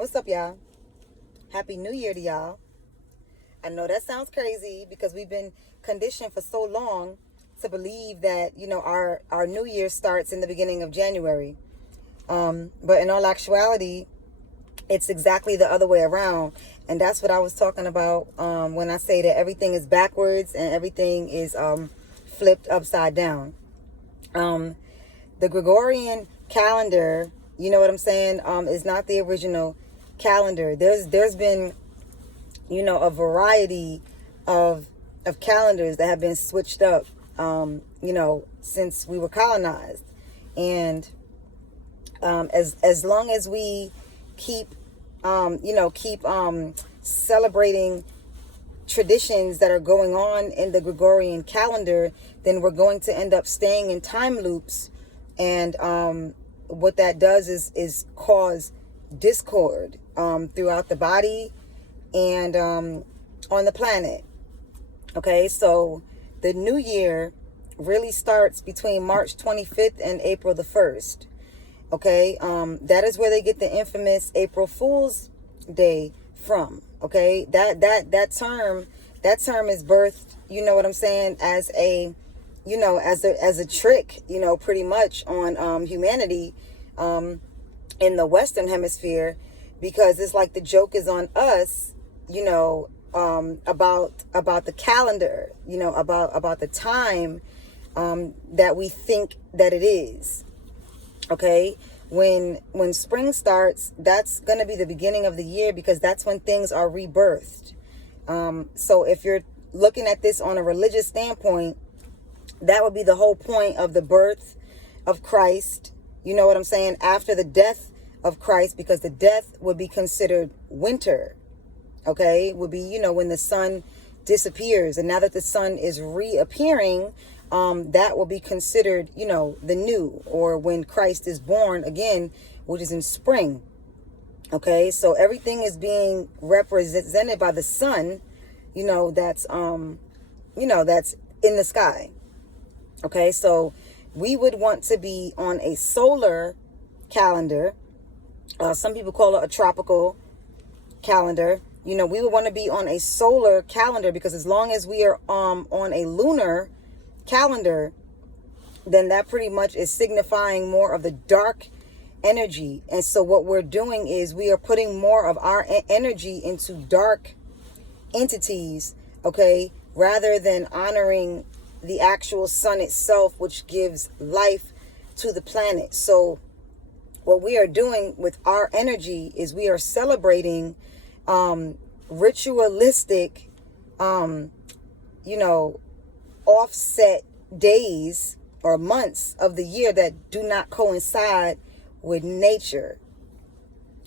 What's up, y'all? Happy New Year to y'all. I know that sounds crazy because we've been conditioned for so long to believe that, our New Year starts in the beginning of January. But in all actuality, it's exactly the other way around. And that's what I was talking about when I say that everything is backwards and everything is flipped upside down. The Gregorian calendar, you know what I'm saying, is not the original calendar. There's been, a variety of calendars that have been switched up, since we were colonized. And as long as we keep celebrating traditions that are going on in the Gregorian calendar, then we're going to end up staying in time loops. And what that does is cause discord throughout the body and on the planet. Okay, so the new year really starts between March 25th and April the 1st. Okay, that is where they get the infamous April Fool's Day from. Okay, that term is birthed, you know what I'm saying, as a trick, pretty much on humanity in the Western Hemisphere, because it's like the joke is on us, about the calendar, about the time that we think that it is. Okay, when spring starts, that's going to be the beginning of the year, because that's when things are rebirthed. So if you're looking at this on a religious standpoint, that would be the whole point of the birth of Christ. You know what I'm saying? After the death of Christ, because the death would be considered winter. Okay, would be, when the sun disappears. And now that the sun is reappearing, that will be considered, the new, or when Christ is born again, which is in spring. Okay, so everything is being represented by the sun, that's in the sky. Okay, so we would want to be on a solar calendar. Some people call it a tropical calendar. We would want to be on a solar calendar, because as long as we are on a lunar calendar, then that pretty much is signifying more of the dark energy. And so what we're doing is we are putting more of our energy into dark entities, okay, rather than honoring the actual sun itself, which gives life to the planet. So what we are doing with our energy is we are celebrating ritualistic, offset days or months of the year that do not coincide with nature.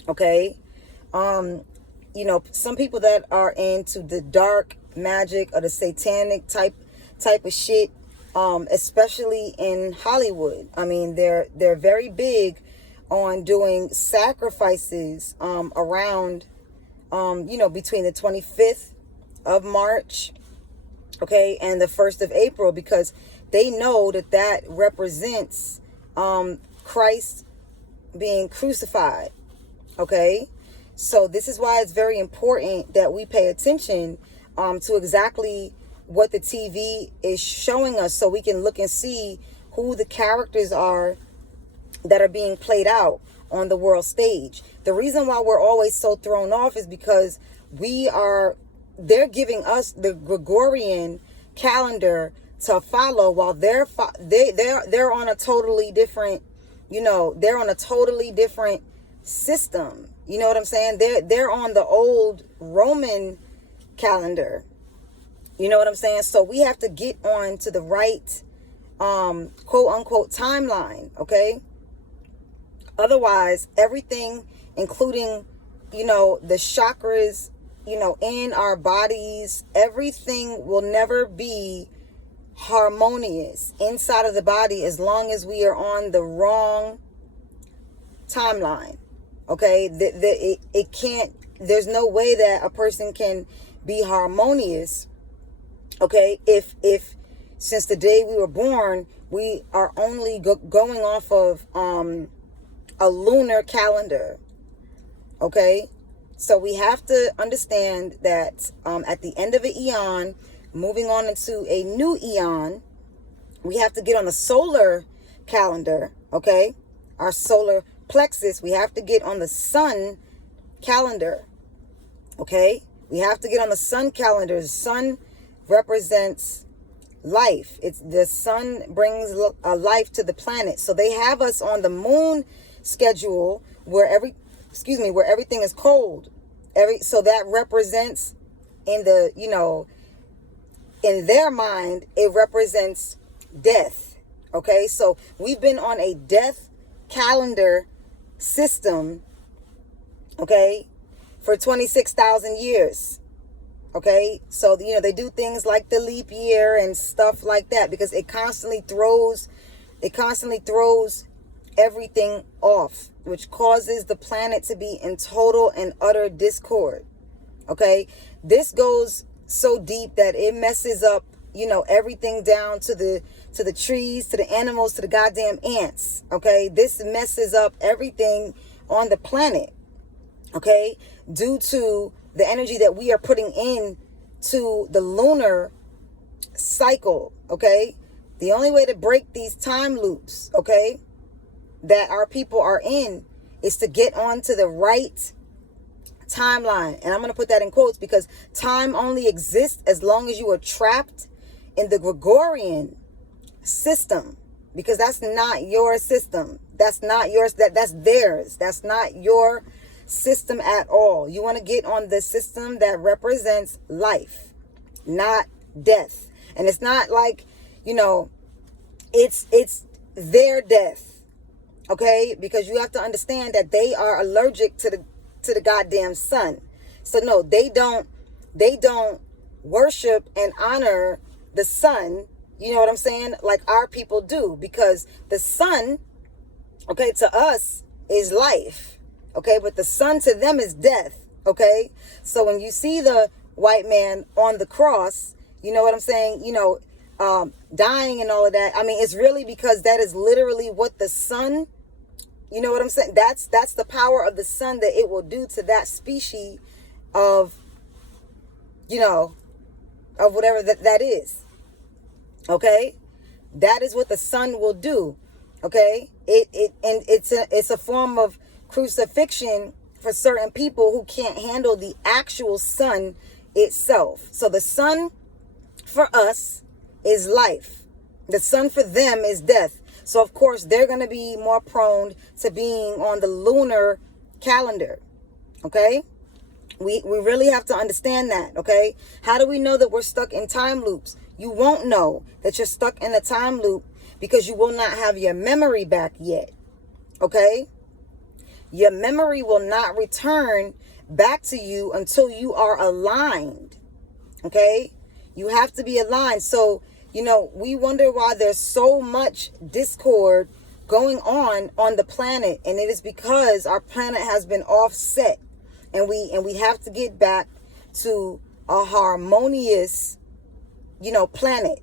Okay. Some people that are into the dark magic or the satanic type of shit, especially in Hollywood. I mean, they're very big on doing sacrifices around between the 25th of March, okay, and the 1st of April, because they know that represents Christ being crucified. Okay, so this is why it's very important that we pay attention to exactly what the TV is showing us, so we can look and see who the characters are that are being played out on the world stage. The reason why we're always so thrown off is because they're giving us the Gregorian calendar to follow, while they're on a totally different, they're on a totally different system. You know what I'm saying? They're on the old Roman calendar. You know what I'm saying? So we have to get on to the right, quote unquote, timeline. Okay. Otherwise, everything, including, the chakras, in our bodies, everything will never be harmonious inside of the body as long as we are on the wrong timeline. Okay. It can't, there's no way that a person can be harmonious. Okay. If since the day we were born, we are only going off of, a lunar calendar. Okay, so we have to understand that at the end of an eon, moving on into a new eon, we have to get on the solar calendar. Okay, our solar plexus, we have to get on the sun calendar. Okay, we have to get on the sun calendar. The sun represents life. It's the sun brings a life to the planet. So they have us on the moon schedule where where everything is cold. So that represents in the, in their mind, it represents death. Okay, so we've been on a death calendar system, okay, for 26,000 years. Okay, so they do things like the leap year and stuff like that because it constantly throws everything off, which causes the planet to be in total and utter discord. Okay, this goes so deep that it messes up, everything down to the trees, to the animals, to the goddamn ants. Okay, this messes up everything on the planet. Okay, due to the energy that we are putting in to the lunar cycle. Okay, the only way to break these time loops, okay, that our people are in is to get onto the right timeline. And I'm going to put that in quotes because time only exists as long as you are trapped in the Gregorian system, because that's not your system. That's not yours. That's theirs. That's not your system at all. You want to get on the system that represents life, not death. And it's not like, it's their death. Okay, because you have to understand that they are allergic to the goddamn sun. So no, they don't worship and honor the sun, you know what I'm saying, like our people do, because the sun, okay, to us is life. Okay, but the sun to them is death. Okay, so when you see the white man on the cross, you know what I'm saying, dying and all of that, I mean, it's really because that is literally what the sun, you know what I'm saying, that's the power of the sun that it will do to that species of, of whatever that is. Okay, that is what the sun will do. Okay, it's a form of crucifixion for certain people who can't handle the actual sun itself. So the sun for us is life. The sun for them is death. So of course they're going to be more prone to being on the lunar calendar. Okay, we really have to understand that. Okay, how do we know that we're stuck in time loops? You won't know that you're stuck in a time loop because you will not have your memory back yet. Okay, your memory will not return back to you until you are aligned. Okay, you have to be aligned. So we wonder why there's so much discord going on the planet, and it is because our planet has been offset, and we have to get back to a harmonious, planet.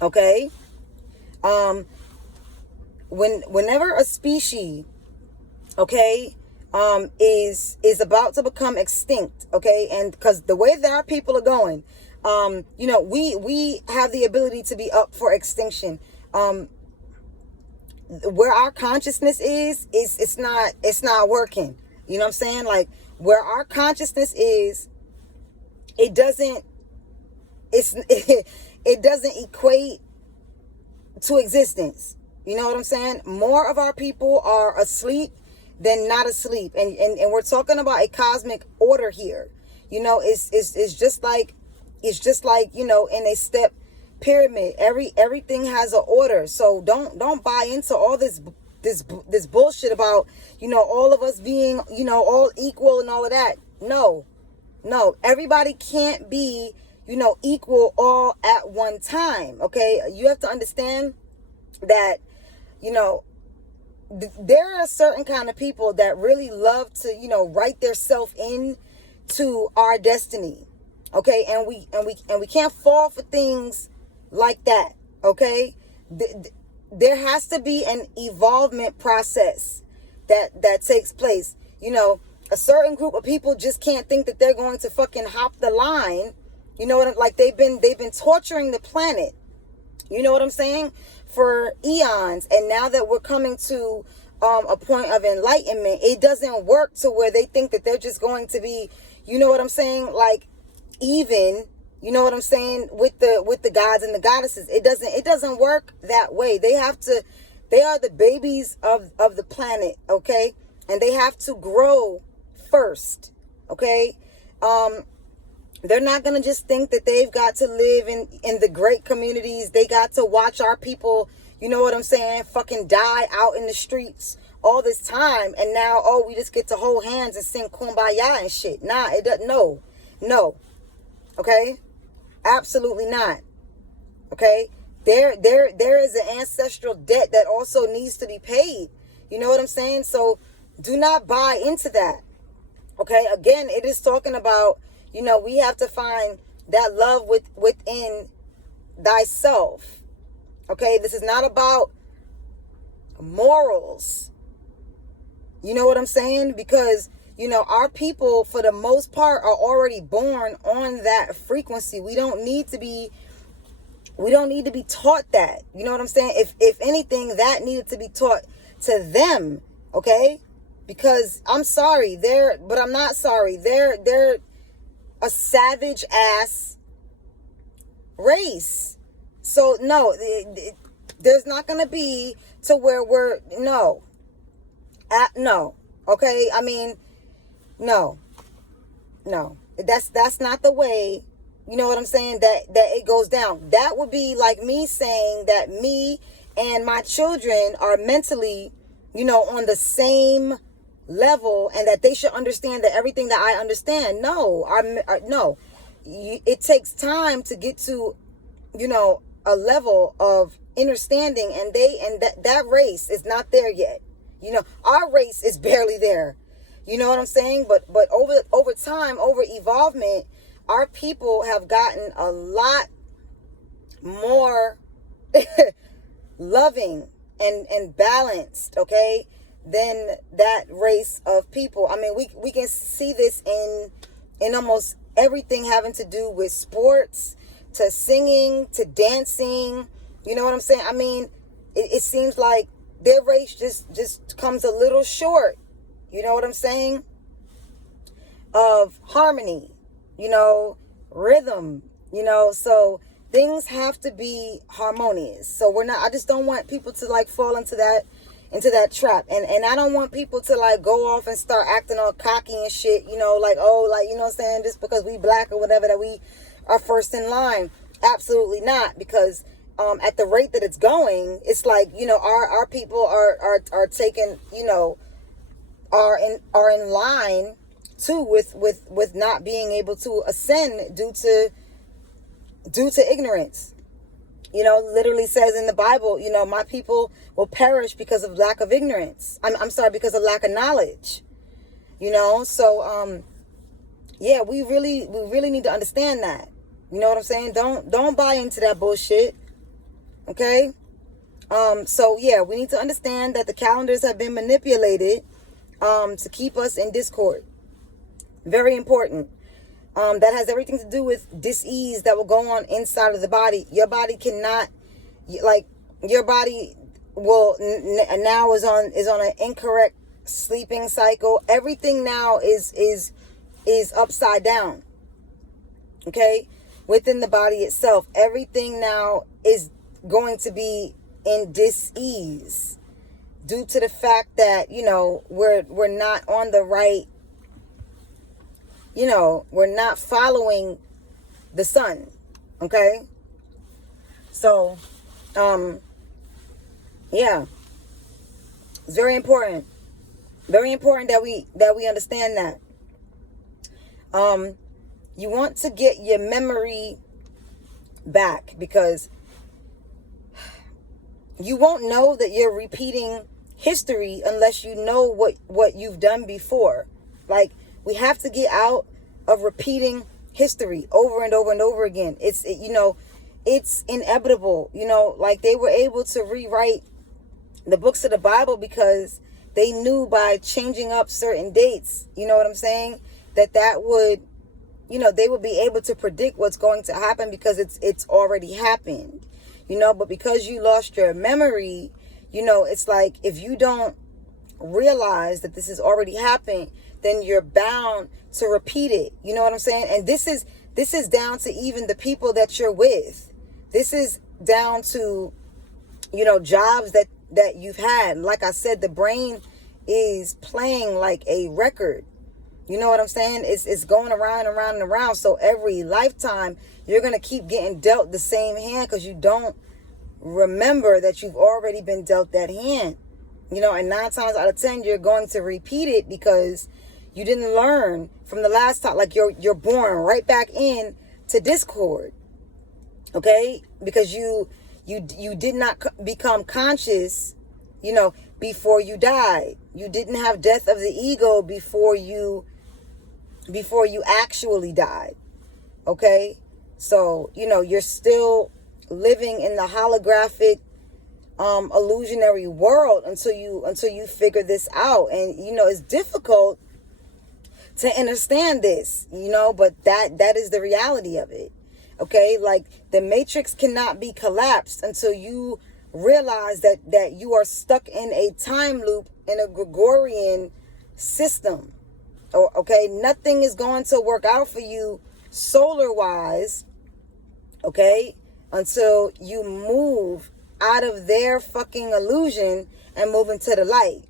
Okay, whenever a species, okay, is about to become extinct, okay, and because the way that our people are going, we have the ability to be up for extinction. Where our consciousness is it's not working. You know what I'm saying? Like where our consciousness is, it doesn't equate to existence. You know what I'm saying? More of our people are asleep than not asleep, and we're talking about a cosmic order here. It's just like in a step pyramid. Everything has an order. So don't buy into all this bullshit about all of us being all equal and all of that. No, everybody can't be equal all at one time. Okay, you have to understand that there are certain kind of people that really love to write their self in to our destiny. Okay, and we can't fall for things like that. Okay, there has to be an evolvement process that takes place. a certain group of people just can't think that they're going to fucking hop the line. You know what I'm like? They've been torturing the planet. You know what I'm saying? For eons. And now that we're coming to a point of enlightenment, it doesn't work to where they think that they're just going to be, you know what I'm saying? Like even, you know what I'm saying? With the gods and the goddesses. It doesn't work that way. They are the babies of the planet. Okay. And they have to grow first. Okay. They're not going to just think that they've got to live in the great communities. They got to watch our people, you know what I'm saying, fucking die out in the streets all this time. And now, oh, we just get to hold hands and sing Kumbaya and shit. Nah, it doesn't. No. Okay? Absolutely not. Okay? There is an ancestral debt that also needs to be paid. You know what I'm saying? So do not buy into that. Okay? Again, it is talking about, you know, we have to find that love within thyself. Okay, this is not about morals. You know what I'm saying? Because, you know, our people, for the most part, are already born on that frequency. We don't need to be taught that. You know what I'm saying? If anything, that needed to be taught to them. Okay, because I'm sorry, but I'm not sorry. They're a savage ass race. So no, there's not going to be to where no. Okay. I mean, no, that's not the way, you know what I'm saying, that it goes down. That would be like me saying that me and my children are mentally, you know, on the same level, and that they should understand that everything that I understand. No, it takes time to get to, you know, a level of understanding, and that race is not there yet. You know, our race is barely there. You know what I'm saying? But over time, over evolvement, our people have gotten a lot more loving and balanced, okay, than that race of people. I mean, we can see this in almost everything having to do with sports, to singing, to dancing. You know what I'm saying? I mean, it seems like their race just comes a little short, you know what I'm saying, of harmony, you know, rhythm, you know. So things have to be harmonious. So I just don't want people to like fall into that trap. And I don't want people to like go off and start acting all cocky and shit, you know, like, oh, like, you know what I'm saying, just because we black or whatever, that we are first in line. Absolutely not. Because at the rate that it's going, it's like, you know, our people are taking, you know, are in line too with not being able to ascend due to ignorance. You know, literally says in the Bible, you know, my people will perish because of lack of ignorance. I'm sorry, because of lack of knowledge. You know, so yeah, we really need to understand that. You know what I'm saying? Don't buy into that bullshit. Okay? So yeah, we need to understand that the calendars have been manipulated to keep us in discord. Very important. That has everything to do with dis-ease that will go on inside of the body. Your body cannot, like, your body will now is on an incorrect sleeping cycle. Everything now is upside down. Okay? Within the body itself, everything now is going to be in dis-ease due to the fact that, you know, we're not on the right, you know, we're not following the sun. Okay? So, yeah. It's very important. Very important that we understand that. You want to get your memory back, because you won't know that you're repeating history unless you know what you've done before. Like, we have to get out of repeating history over and over and over again. It's inevitable. You know, like, they were able to rewrite the books of the Bible because they knew by changing up certain dates, you know what I'm saying, that would, they would be able to predict what's going to happen because it's already happened, but because you lost your memory, it's like if you don't realize that this has already happened, then you're bound to repeat it. You know what I'm saying? And this is down to even the people that you're with. This is down to, jobs that you've had. Like I said, the brain is playing like a record. You know what I'm saying? It's going around and around and around. So every lifetime, you're going to keep getting dealt the same hand because you don't remember that you've already been dealt that hand. And 9 times out of 10, you're going to repeat it because you didn't learn from the last time. Like you're born right back in to discord. Okay? Because you did not become conscious, before you died. You didn't have death of the ego before you actually died. Okay? So, you're still living in the holographic illusionary world until you figure this out. And it's difficult to understand this, but that is the reality of it. Okay, like the matrix cannot be collapsed until you realize that you are stuck in a time loop in a Gregorian system. Okay, nothing is going to work out for you solar wise, okay, until you move out of their fucking illusion and move into the light.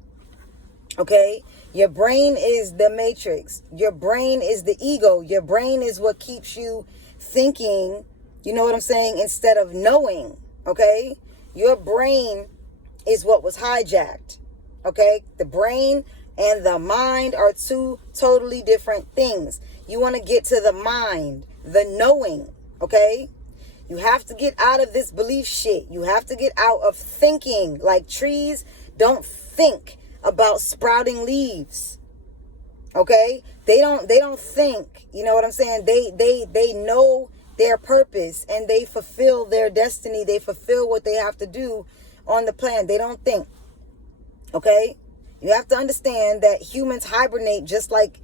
Okay, your brain is the matrix. Your brain is the ego. Your brain is what keeps you thinking, you know what I'm saying, instead of knowing. Okay, your brain is what was hijacked. Okay, the brain and the mind are two totally different things. You want to get to the mind, the knowing. Okay, you have to get out of this belief shit. You have to get out of thinking. Like trees don't think about sprouting leaves. Okay, they don't think, you know what I'm saying, they know their purpose and they fulfill their destiny. They fulfill what they have to do on the planet. They don't think. Okay, you have to understand that humans hibernate just like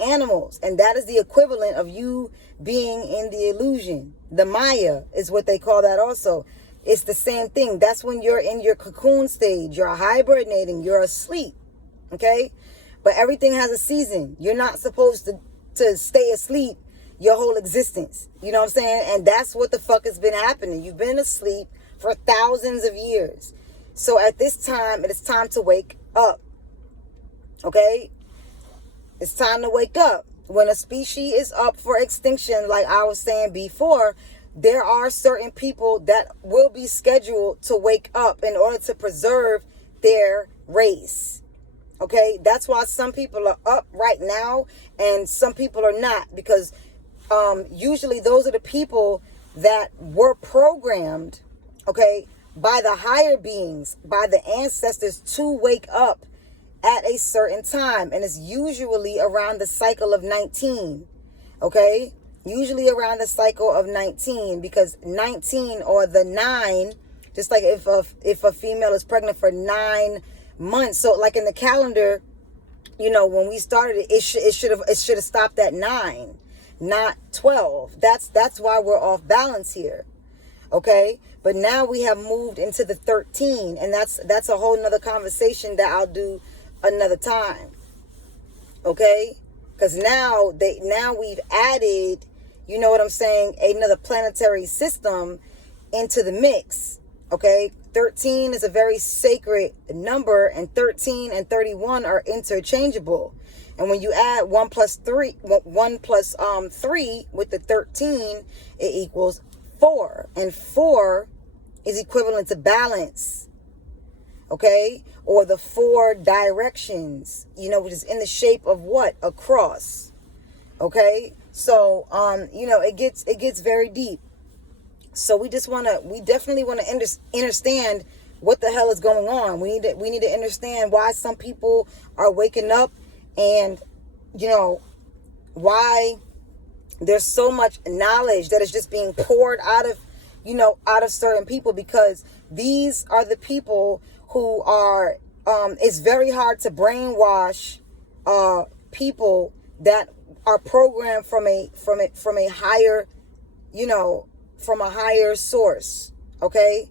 animals, and that is the equivalent of you being in the illusion. The Maya is what they call that also. It's the same thing. That's when you're in your cocoon stage. You're hibernating. You're asleep. Okay? But everything has a season. You're not supposed to stay asleep your whole existence. You know what I'm saying? And that's what the fuck has been happening. You've been asleep for thousands of years. So at this time, it is time to wake up. Okay? It's time to wake up. When a species is up for extinction, like I was saying before, there are certain people that will be scheduled to wake up in order to preserve their race. Okay, that's why some people are up right now and some people are not, because usually those are the people that were programmed, okay, by the higher beings, by the ancestors to wake up at a certain time. And it's usually around the cycle of 19. Okay, usually around the cycle of 19, because 19 or the 9, just like if a female is pregnant for 9 months, so like in the calendar, when we started it should have stopped at 9, not 12. That's why we're off balance here. Okay, but now we have moved into the 13, and that's a whole nother conversation that I'll do another time. Okay, because now we've added, you know what I'm saying, another planetary system into the mix. Okay, 13 is a very sacred number, and 13 and 31 are interchangeable. And when you add 1 plus 3 with the 13, it equals 4. And 4 is equivalent to balance. Okay, or the 4 directions, which is in the shape of what? A cross. Okay, so it gets very deep. So we definitely want to understand what the hell is going on. We need to understand why some people are waking up, and why there's so much knowledge that is just being poured out of certain people, because these are the people who are it's very hard to brainwash people that are programmed from a higher, from a higher source. Okay,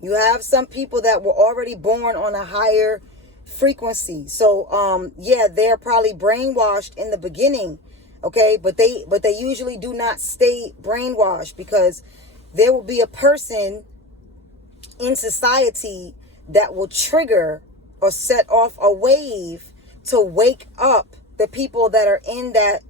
you have some people that were already born on a higher frequency, so yeah, they're probably brainwashed in the beginning. Okay, but they usually do not stay brainwashed, because there will be a person in society that will trigger or set off a wave to wake up the people that are in that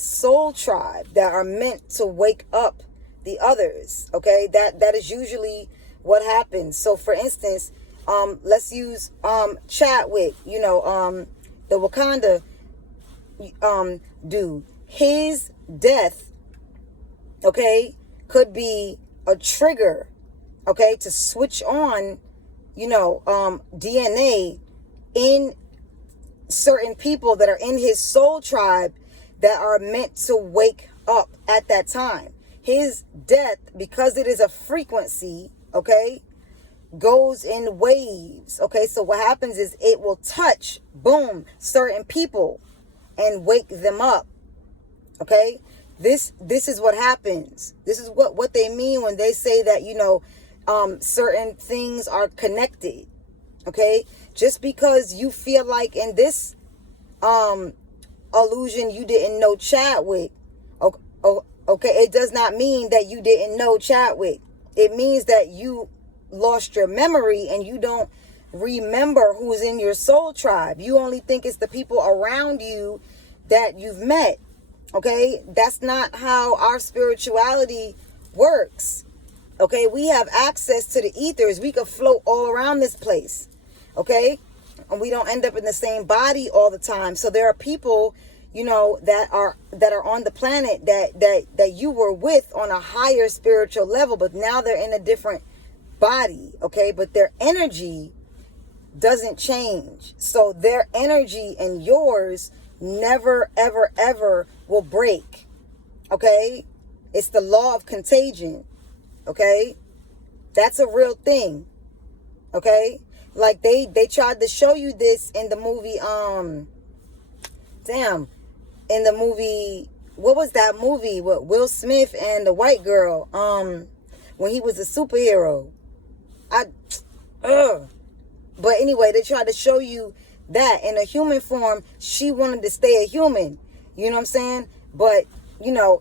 soul tribe, that are meant to wake up the others. Okay, that is usually what happens. So for instance, let's use Chadwick, the Wakanda dude. His death, okay, could be a trigger, okay, to switch on, DNA in certain people that are in his soul tribe that are meant to wake up at that time. His death, because it is a frequency, okay, goes in waves. Okay, so what happens is it will touch, boom, certain people and wake them up. Okay, this is what happens. This is what they mean when they say that, certain things are connected. Okay, just because you feel like in this illusion you didn't know Chadwick, okay, it does not mean that you didn't know Chadwick. It means that you lost your memory and you don't remember who's in your soul tribe. You only think it's the people around you that you've met. Okay, that's not how our spirituality works. Okay, we have access to the ethers. We could float all around this place. Okay, and we don't end up in the same body all the time. So there are people, that are on the planet that you were with on a higher spiritual level, but now they're in a different body. Okay, but their energy doesn't change. So their energy and yours never, ever, ever will break. Okay, it's the law of contagion. Okay, that's a real thing. Okay, like they tried to show you this in the movie, in the movie, what was that movie with Will Smith and the white girl, when he was a superhero? But anyway, they tried to show you that in a human form, she wanted to stay a human. You know what I'm saying? But,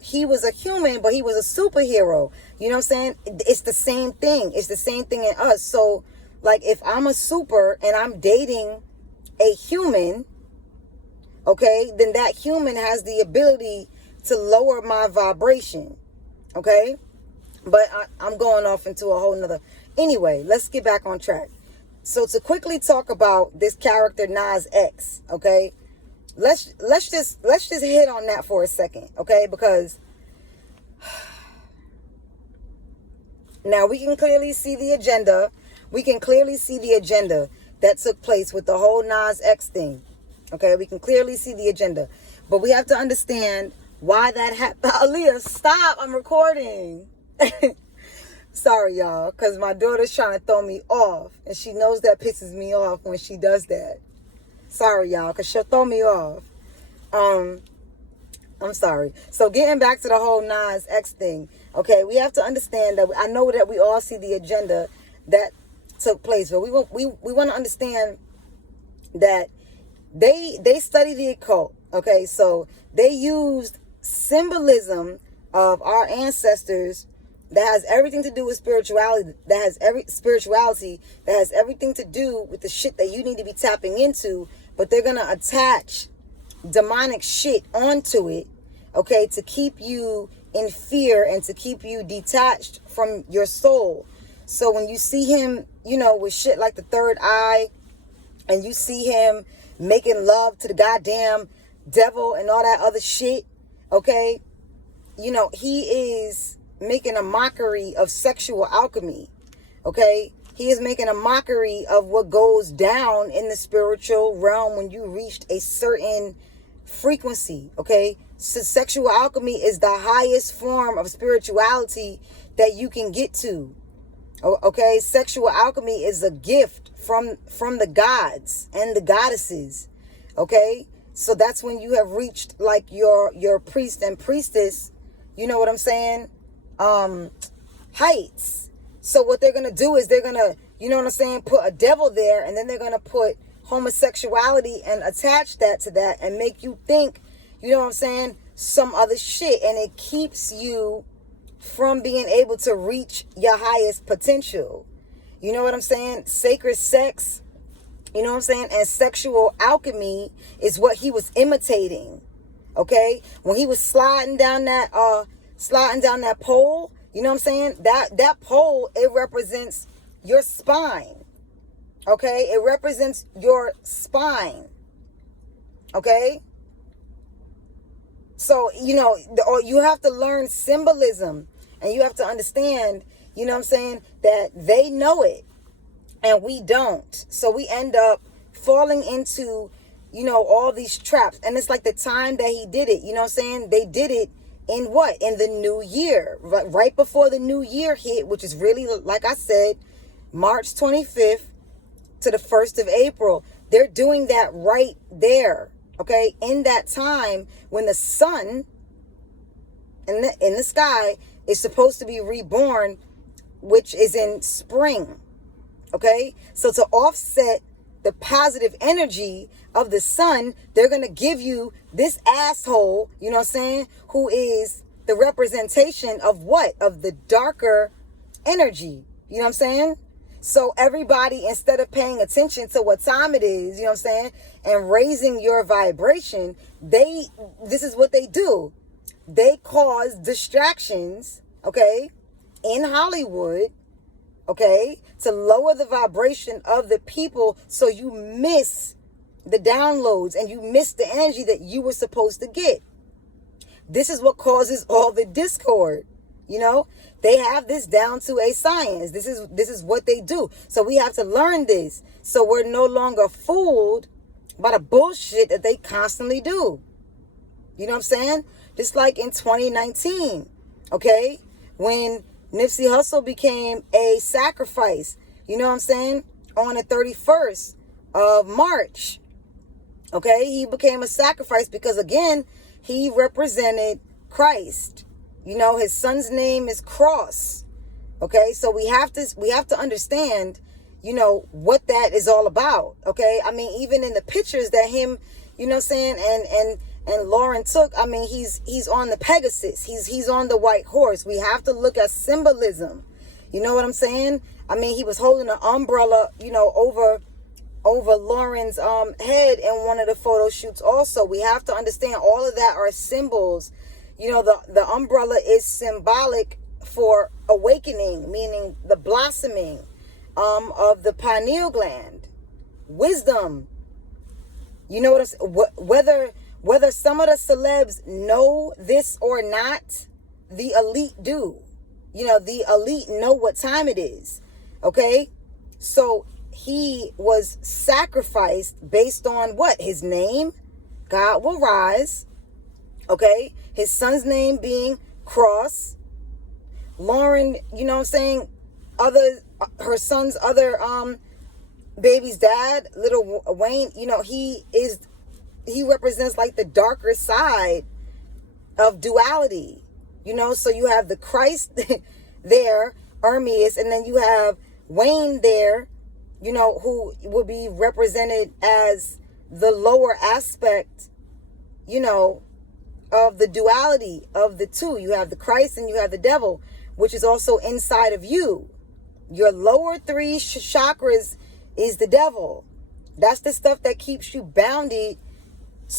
he was a human, but he was a superhero. You know what I'm saying? It's the same thing. It's the same thing in us. So, like, if I'm a super and I'm dating a human, okay, then that human has the ability to lower my vibration. Okay? But I'm going off into a whole nother. Anyway, let's get back on track. So to quickly talk about this character Nas X, okay? Let's just hit on that for a second, okay? Because now we can clearly see the agenda. We can clearly see the agenda that took place with the whole Nas X thing. Okay, we can clearly see the agenda. But we have to understand why that happened. Aaliyah, stop. I'm recording. Sorry, y'all, because my daughter's trying to throw me off. And she knows that pisses me off when she does that. Sorry, y'all, because she'll throw me off. I'm sorry. So getting back to the whole Nas X thing. Okay, we have to understand that I know that we all see the agenda that took place. But we want to understand that they study the occult. Okay, so they used symbolism of our ancestors that has everything to do with spirituality, that has everything to do with the shit that you need to be tapping into, but they're going to attach demonic shit onto it, okay, to keep you in fear and to keep you detached from your soul. So when you see him, with shit like the third eye, and you see him making love to the goddamn devil and all that other shit, okay, he is making a mockery of sexual alchemy. Okay, he is making a mockery of what goes down in the spiritual realm when you reached a certain frequency. Okay, so sexual alchemy is the highest form of spirituality that you can get to. Okay, sexual alchemy is a gift from the gods and the goddesses. Okay, so that's when you have reached like your priest and priestess, you know what I'm saying, heights. So what they're gonna do is they're gonna, you know what I'm saying, put a devil there, and then they're gonna put homosexuality and attach that to that and make you think, you know what I'm saying, some other shit, and it keeps you from being able to reach your highest potential. You know what I'm saying? Sacred sex, you know what I'm saying, and sexual alchemy is what he was imitating. Okay, when he was sliding down that pole, you know what I'm saying, that pole, it represents your spine. Okay, it represents your spine. Okay, so you know, or you have to learn symbolism, and you have to understand, you know what I'm saying, that they know it and we don't. So we end up falling into, you know, all these traps. And it's like the time that he did it, you know what I'm saying? They did it in what? In the new year, right before the new year hit, which is really, like I said, March 25th to the 1st of April. They're doing that right there. Okay, in that time when the sun in the sky is supposed to be reborn, which is in spring. Okay, so to offset the positive energy of the sun, they're gonna give you this asshole, you know what I'm saying, who is the representation of what? Of the darker energy. You know what I'm saying? So everybody, instead of paying attention to what time it is, you know what I'm saying, and raising your vibration, this is what they do. They cause distractions, okay, in Hollywood, okay, to lower the vibration of the people, so you miss the downloads and you miss the energy that you were supposed to get. This is what causes all the discord. You know, they have this down to a science. This is what they do. So we have to learn this, so we're no longer fooled by the bullshit that they constantly do. You know what I'm saying? Just like in 2019, okay, when Nipsey Hussle became a sacrifice, you know what I'm saying, on the 31st of March, okay, he became a sacrifice because, again, he represented Christ. You know, his son's name is Cross. Okay, so we have to understand, you know, what that is all about. Okay, I mean, even in the pictures that him, you know what I'm saying, and Lauren took, I mean, he's on the Pegasus, he's on the white horse. We have to look at symbolism. You know what I'm saying? I mean, he was holding an umbrella, you know, over Lauren's head in one of the photo shoots. Also, we have to understand all of that are symbols. You know, the umbrella is symbolic for awakening, meaning the blossoming of the pineal gland, wisdom. You know what I'm saying? Whether some of the celebs know this or not, the elite do. You know, the elite know what time it is. Okay? So he was sacrificed based on what? His name, God Will Rise. Okay? His son's name being Cross. Lauren, you know what I'm saying? Her son's other baby's dad, Little Wayne, you know, he represents like the darker side of duality. You know, so you have the Christ there, Hermes, and then you have Wayne there, you know, who will be represented as the lower aspect, you know, of the duality of the two. You have the Christ and you have the devil, which is also inside of you. Your lower three chakras is the devil. That's the stuff that keeps you bounded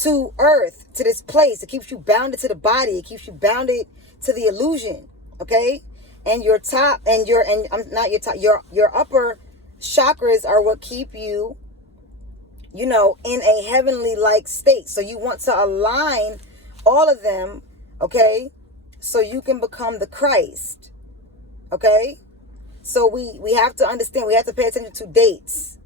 to earth, to this place. It keeps you bounded to the body. It keeps you bounded to the illusion. Okay? And your top and your upper chakras are what keep you, you know, in a heavenly like state. So you want to align all of them, okay, so you can become the Christ. Okay? So we have to understand, we have to pay attention to dates.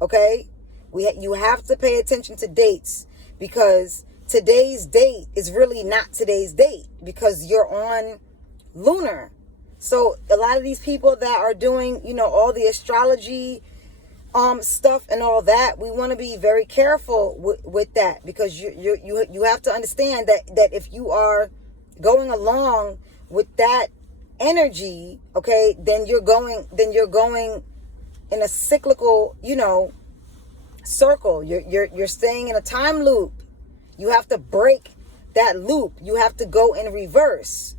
Okay? You have to pay attention to dates, because today's date is really not today's date, because you're on lunar. So a lot of these people that are doing, all the astrology stuff and all that, we want to be very careful with that, because you have to understand that if you are going along with that energy, okay, then you're going in a cyclical, circle. You're staying in a time loop. You have to break that loop. You have to go in reverse.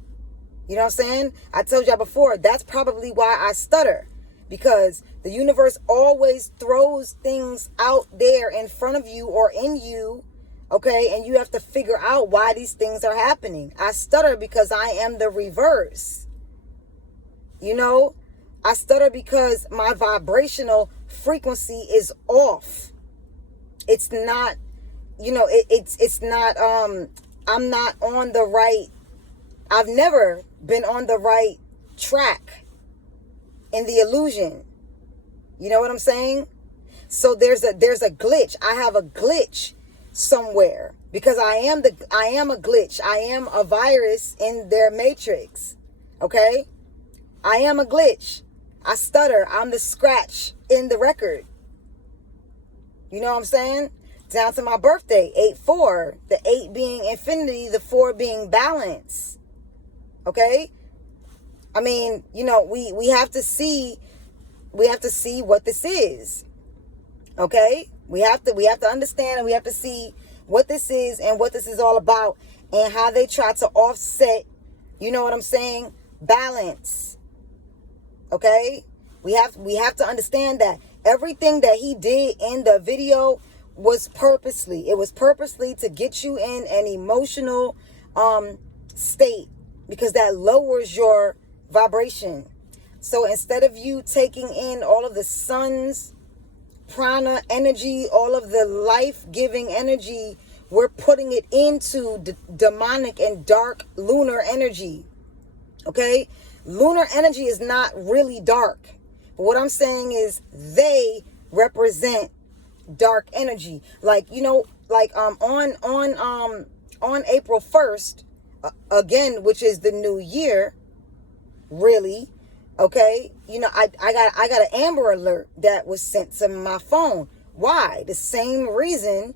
You know what I'm saying? I told y'all before, that's probably why I stutter, because the universe always throws things out there in front of you or in you, okay? And you have to figure out why these things are happening. I stutter because I am the reverse. I stutter because my vibrational frequency is off. It's not, it's not, I'm not on the right, I've never been on the right track in the illusion. You know what I'm saying? So there's a glitch. I have a glitch somewhere, because I am a glitch. I am a virus in their matrix. Okay? I am a glitch. I stutter. I'm the scratch in the record. You know what I'm saying? Down to my birthday, 8-4. The 8 being infinity, the 4 being balance. Okay? I mean, we have to see what this is. Okay? We have to understand, and we have to see what this is and what this is all about, and how they try to offset, you know what I'm saying, balance. Okay? We have to understand that everything that he did in the video was purposely. It was purposely to get you in an emotional state, because that lowers your vibration. So instead of you taking in all of the sun's prana energy, all of the life-giving energy, we're putting it into demonic and dark lunar energy. Okay? Lunar energy is not really dark. But what I'm saying is they represent dark energy. Like, on April 1st, again, which is the new year, really, okay, I got an Amber Alert that was sent to my phone. Why? The same reason,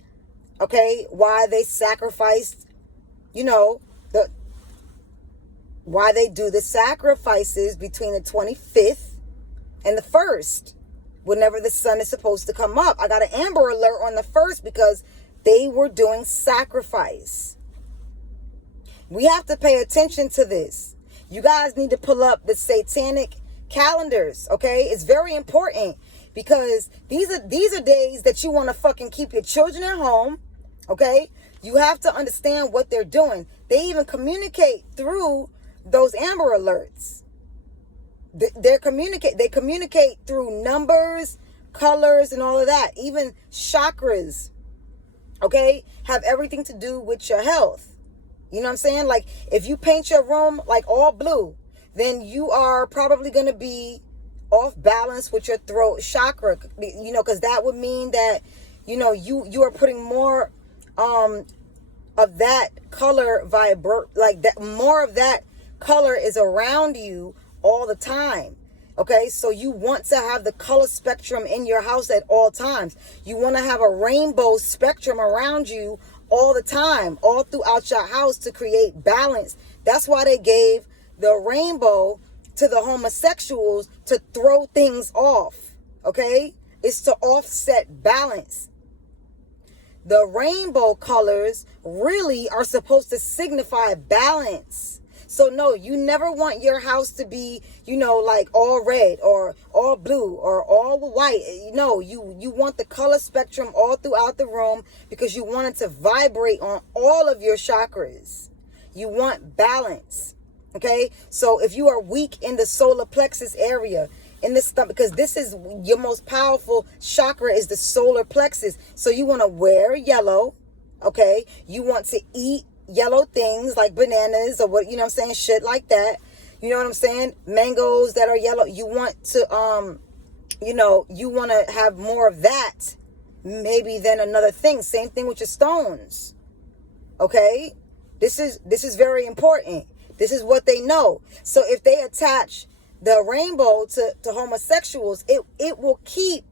okay, why they sacrificed, why they do the sacrifices between the 25th and the 1st, whenever the sun is supposed to come up. I got an Amber Alert on the 1st because they were doing sacrifice. We have to pay attention to this. You guys need to pull up the satanic calendars, okay? It's very important, because these are days that you want to fucking keep your children at home, okay? You have to understand what they're doing. They even communicate through those Amber Alerts. They communicate through numbers, colors, and all of that. Even chakras, okay, have everything to do with your health. You know what I'm saying? Like, if you paint your room like all blue, then you are probably going to be off balance with your throat chakra, because that would mean that, you are putting more of that color like that, more of that color is around you all the time. Okay, so you want to have the color spectrum in your house at all times. You want to have a rainbow spectrum around you all the time, all throughout your house, to create balance. That's why they gave the rainbow to the homosexuals, to throw things off. Okay, it's to offset balance. The rainbow colors really are supposed to signify balance. So no, you never want your house to be, like all red or all blue or all white. No, you want the color spectrum all throughout the room, because you want it to vibrate on all of your chakras. You want balance. Okay? So if you are weak in the solar plexus area, in the stomach, because this is your most powerful chakra, is the solar plexus. So you want to wear yellow. Okay? You want to eat yellow things like bananas or what, shit like that. You know what I'm saying? Mangoes that are yellow. You want to, you want to have more of that maybe than another thing. Same thing with your stones. Okay? This is very important, This is what they know. So if they attach the rainbow to homosexuals, it will keep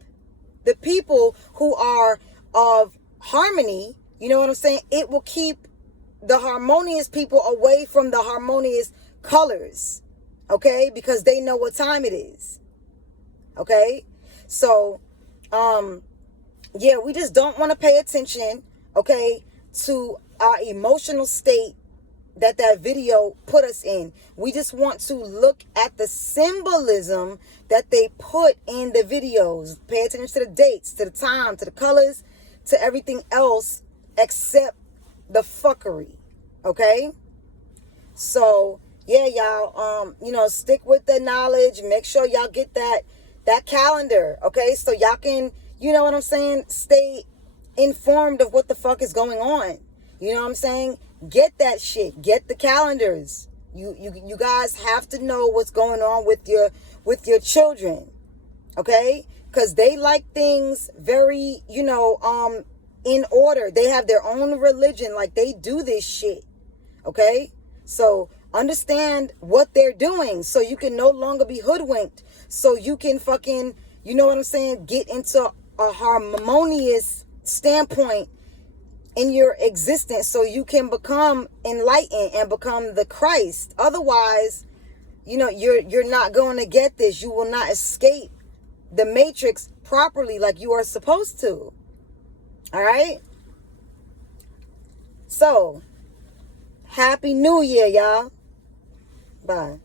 the people who are of harmony, you know what I'm saying? It will keep the harmonious people away from the harmonious colors, okay? Because they know what time it is, okay? So, yeah, we just don't want to pay attention, okay, to our emotional state that video put us in. We just want to look at the symbolism that they put in the videos. Pay attention to the dates, to the time, to the colors, to everything else except the fuckery. Okay? So, yeah, y'all, you know, stick with the knowledge. Make sure y'all get that calendar, okay? So y'all can, you know what I'm saying, stay informed of what the fuck is going on. You know what I'm saying? Get that shit. Get the calendars. You guys have to know what's going on with your children. Okay? Because they like things very, you know, in order. They have their own religion. Like, they do this shit. Okay? So understand what they're doing so you can no longer be hoodwinked. So you can fucking, you know what I'm saying, get into a harmonious standpoint in your existence so you can become enlightened and become the Christ. Otherwise, you know, you're not going to get this. You will not escape the matrix properly like you are supposed to. All right? So, Happy New Year, y'all. Bye.